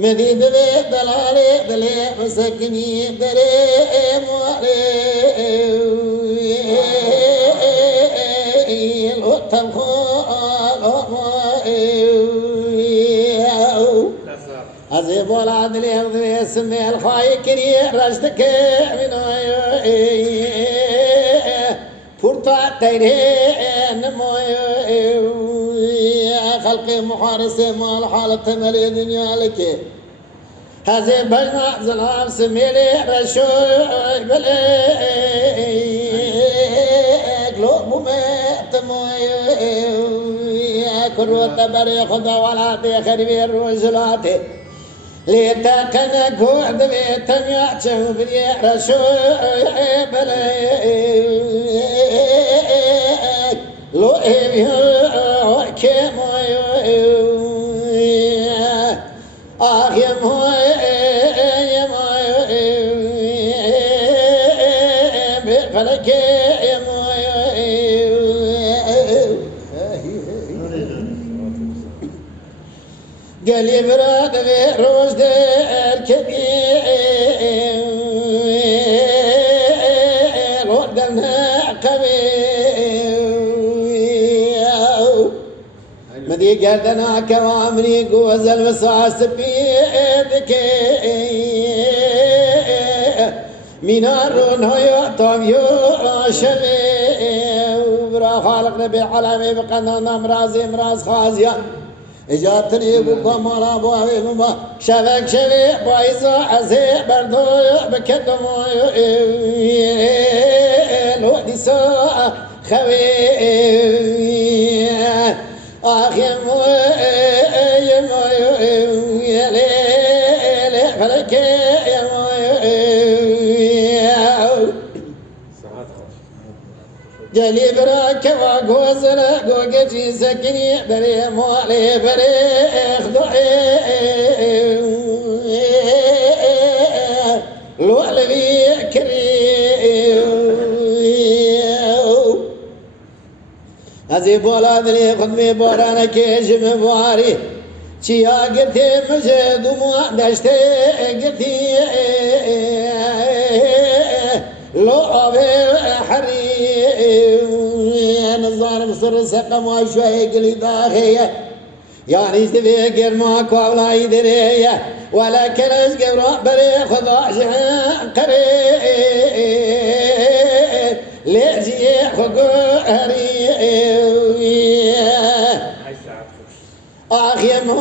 مدي دلي دلالي دلي مسكني دلي موالي الوطن خال عزيب ولا دلي غذي سمي الخاي كري رشدك من فرطة تيرين خلقي محارسة مال حالة ملي دنيا لك هذه بجنا زلام سميلي رشوي بلي قلوب ميت موي كروت بري خدا ولا تخربي الرجلات ليتا كان قعد بيتم يعشو بري رشوي بلي لو إبيو كموي آخ يموي بفلك يموي قالي براد بروز دير كبير ودمنا قبيل مدي قردنا كوامري قوز المساس بيدك مينارون هيو طميو شبي وبرا خالق نبي علامي بقنا مرازي مراز خازيا اجاتني بكم على بوابي مبا شبك شبي بايزا عزي بردو بكدمو الودي سوء خوي آخ يموي ليلي فلك يموي جلي براك وقوزنا قوقتي سكني بري موالي بري اخضعي لولبي كريم هذه بولادني خدمي بورانا كيجم بواري چيا قرتي مجد وما دشتي قرتي لو أبي حري نظار مصر سقم وشوي قلي داخية يعني استفي قرماك ولا يدري ولا كرش قبر بري خضاع شعان قري ليجي خقاري آخ يمو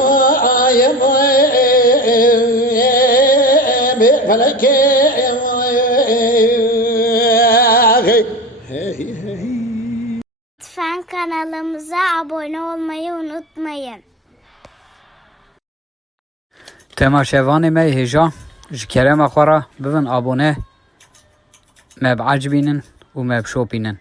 بفلك يمو Lütfen kanalımıza abone olmayı unutmayın. تماشاواني مي هجا جكرم أخورا ببن أبونه ما بعجبينن وما بشوبينن